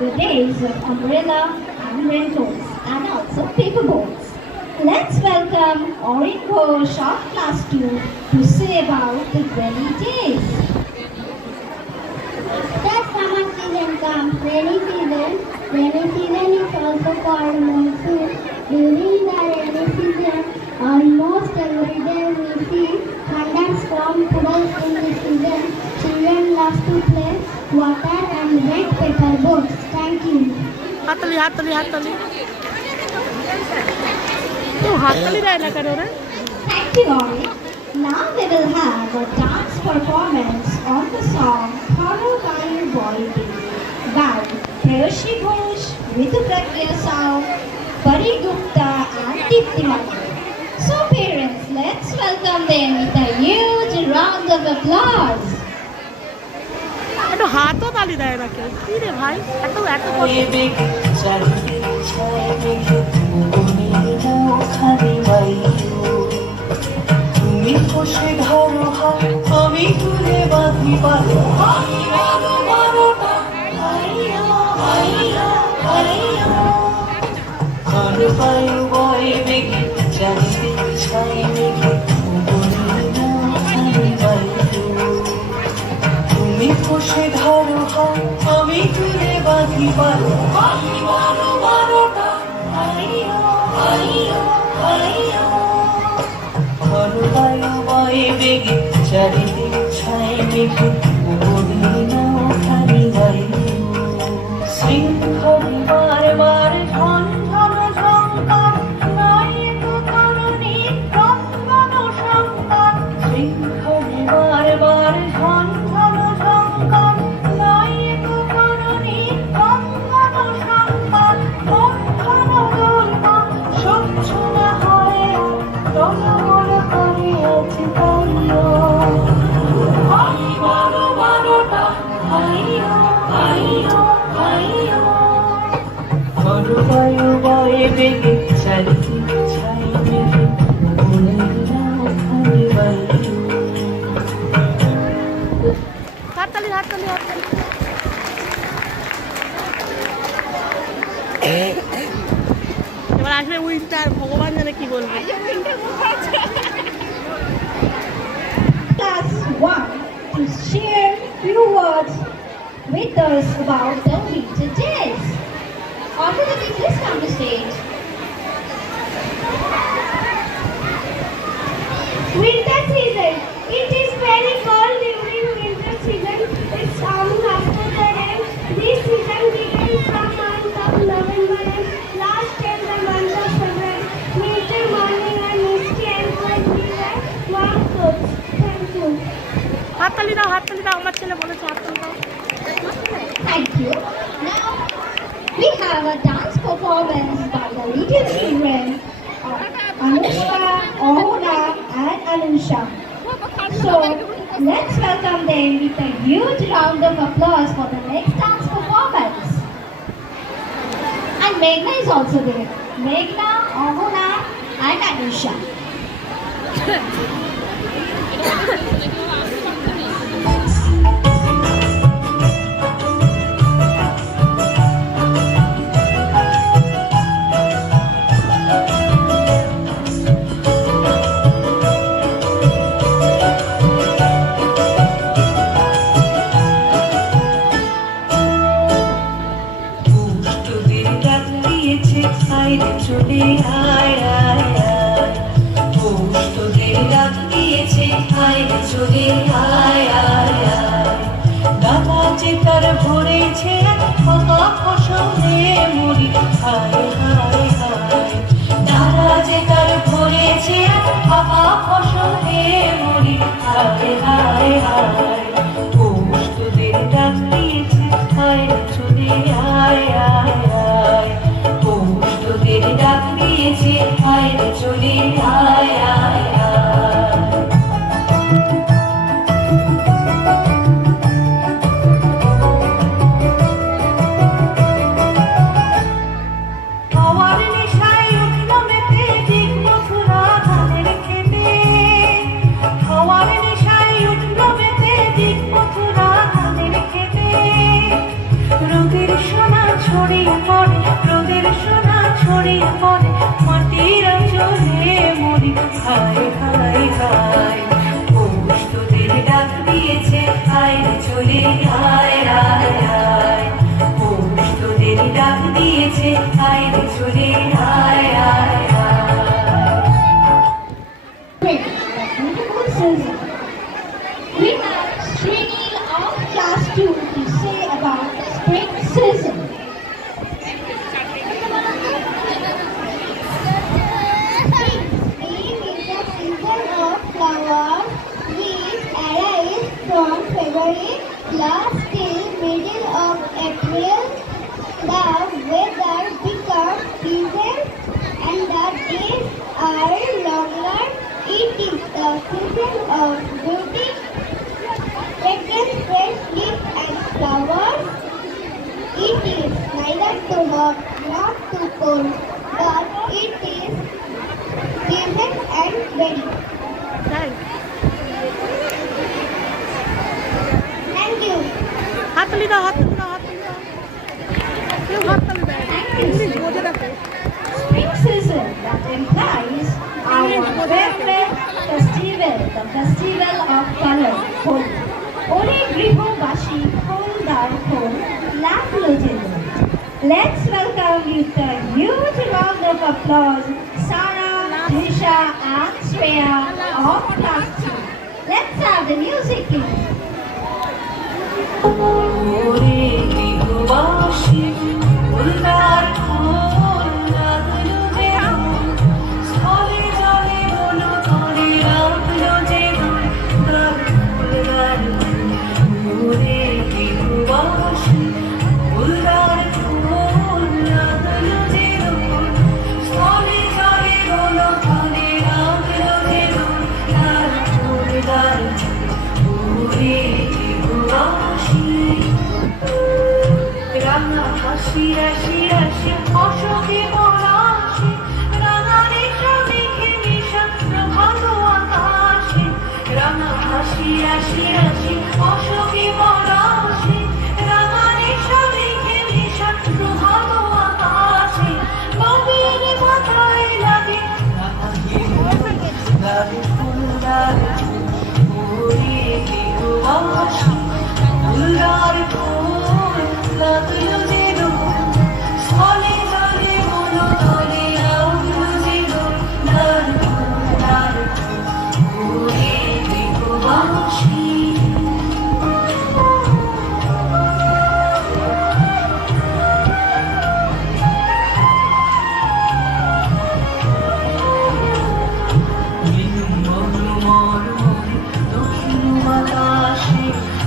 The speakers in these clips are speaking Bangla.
the days of umbrella and raincoats and also paper boats. Let's welcome Orin Ghosh of Class 2 to say about the rainy days. The summer season comes. Rainy season is also called monsoon. During the rainy season, almost every day we see thunderstorm puddles in the season. Children love to play water and make paper boats. Thank you. হাততালি হাততালি হাততালি কেউ হাততালি দেয় না কেন রে? Thank you, Orin. Now we will have a dance performance on the song Thoro Bayu Boy by Prayoshi Ghosh, Ritu Pragya Sound, Pari Gupta and Deepti Mani. So parents, let's welcome them with a huge round of applause. একটু হাতও তালি দেয় না কেউ। কি রে ভাই, এত এত তুমি বসে ধরো হাত আমি তুলে বাঁধি পারো ঘন বায়ু বয়ে বেগে চারিদিকে ছাই মেঘে তুমি বসে ধরো হাত আমি তুলে বাঁধি পারো ঘন বায়ু বয়ে বেগে চারিদিকে ছাই মেঘে খালি বায়ু শৃঙ্খলে বারবার ঝন ঝন সংকার নাই তো কারণে রঙ্গন সংকার শৃঙ্খলে বারবার ঝন ঝন সংকার নাই তো কারণে রঙ্গন সংকার বন্ধন দোলনা স্বচ্ছ না হয় টলমল করে আছে তাইও বারোটা ঘন বায়ু বয়ে বেগে চারিদিকে ছাই মেঘে খালি বায়ু হাততালি হাততালি হাততালি এবার আসবে উইন্টার, ভগবান জানে কি বলবে। Class 1 to share few words with us about the winter days. On to the please come to stage. Winter season. It is very cold during winter season. It's coming after the rain. This season begins from month of November and lasts till the month of February. Winter morning are misty and cold. We wear warm clothes. Thank you. হাততালি দাও হাততালি দাও, আমার ছেলে বলেছে হাততালি দাও। Thank you. Now we have a dance performance by the little children of Anushka, Ohana and Anusha. So let's welcome them with a huge round of applause for the next dance performance. And Meghna is also there. Meghna, Ohana and Anusha. চলে আয় আয় আয় পৌষ তোদের ডাক দিয়েছে আয় রে চলে আয় আয় আয় দাদা যে তার ভরেছে ফাঁকা ফসলে মরি হায় হায় হায় দাদা যে তার ভরেছে ফাঁকা ফসলে মরি হায় হায় হায় পৌষ তোদের ডাক দিয়েছে আয় রে চলে আয় আয় আয় পৌষ তোদের ডাক দিয়েছে আয় রে চলে আয় আয় আয় হাওয়া চলে আয় আয় আয় পৌষ তোদের ডাক দিয়েছে আয় রে চলে আয় আয় আয় Beautiful season. We have Srini of class 2 to say about the spring season. Spring is the season of flowers which arise from February last till middle of April. The weather becomes pleasant and the days are longer. It is the season of beauty, fragrant fresh leaves and flowers. It is neither too hot nor too cold, but it is pleasant and very. তাই Thank you. হাততালি দাও হাততালি দাও হাততালি দাও কেউ হাততালি দেয় না। ইংলিশ বোঝে দেখো Spring season that implies our favorite festival, the festival of color, Holi. Ore griho bashi holdar hol lak lojelo. Let's welcome with a huge round of applause Sarah, Trisha and Shreya of class 2. Let's have the music please. ওরে গৃহবাসী ফুলদার ফুল রাখলো যে রঙ, স্থলে জলে বলো তলে রাখলো যে রঙ, তার ফুলদার ফুল। ওরে গৃহবাসী ফুলদার ফুল রাখলো যে রঙ, স্থলে জলে বলো তলে রাখলো যে রঙ, তার ফুলদার ফুল। ওরে গৃহবাসী রাঙা হাসি রাশি রাশি অশোকে পলাশি রাঙা রেশা মেঘে মিশা প্রভাত আকাশে রাঙা হাসি রাশি রাশি অশোকে পলাশি রাঙা রেশা মেঘে মিশা প্রভাত আকাশে কবির মাথায় লাগে লাগে ফুলদার ওরে গৃহবাসী ফুলদার ফুল লাগলো যে রঙ, স্থলে জলে বলো তলে রাখলো যে রঙ, দার ফুল দার ফুল। ওরে গৃহবাসী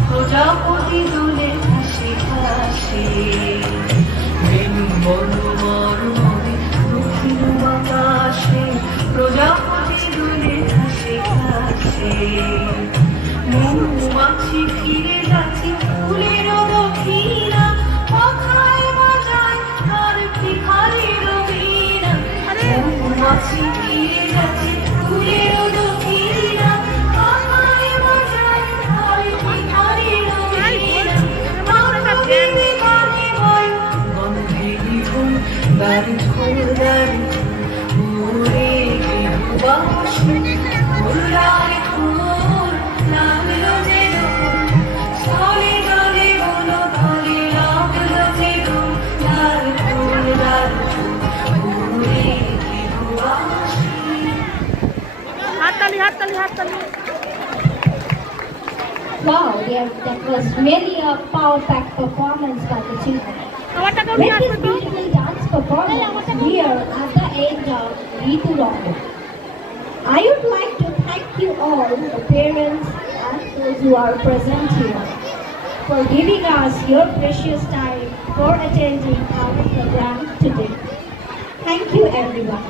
প্রজাপতি দুলে হাসি হাসি বেনু বনু মরুমে দক্ষিণ বাতাসে প্রজাপতি দুলে হাসি হাসি মৌমাছি ফিরে যাচ্ছে ফুলের দক্ষিণা পাখায় বাজায় তার ভিখারির বীণা মৌমাছি ফিরে যাচ্ছে ফুলের দক্ষিণা পাখায় বাজায় তার ভিখারির বীণা গন্ধে হয় গন্ধে ফুল দারু ফুল দারু ওরে গৃহবাসী ফুলদার ফুল লাগলো যে রঙ, স্থলে জলে বলো তলে রাখলো যে রঙ, দার ফুল দার ফুল। ওরে গৃহবাসী হাততালি হাততালি হাততালি Wow, that was really a power-packed performance by the children. আমারটাকেও With নিয়ে this আসবে তো beautiful dance performance, we are at the end of Ritu Rondo. I would like to thank you all, the parents and those who are present here, for giving us your precious time for attending our program today. Thank you everyone.